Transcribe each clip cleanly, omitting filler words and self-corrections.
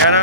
11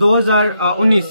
2019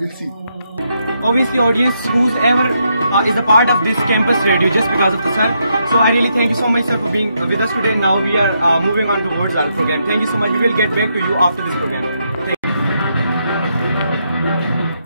we'll see. Obviously, audience, whoever is a part of this campus radio just because of the sir. So I really thank you so much, sir, for being with us today. Now we are moving on towards our program. Thank you so much. We will get back to you after this program. Thank you.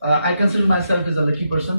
I consider myself as a lucky person۔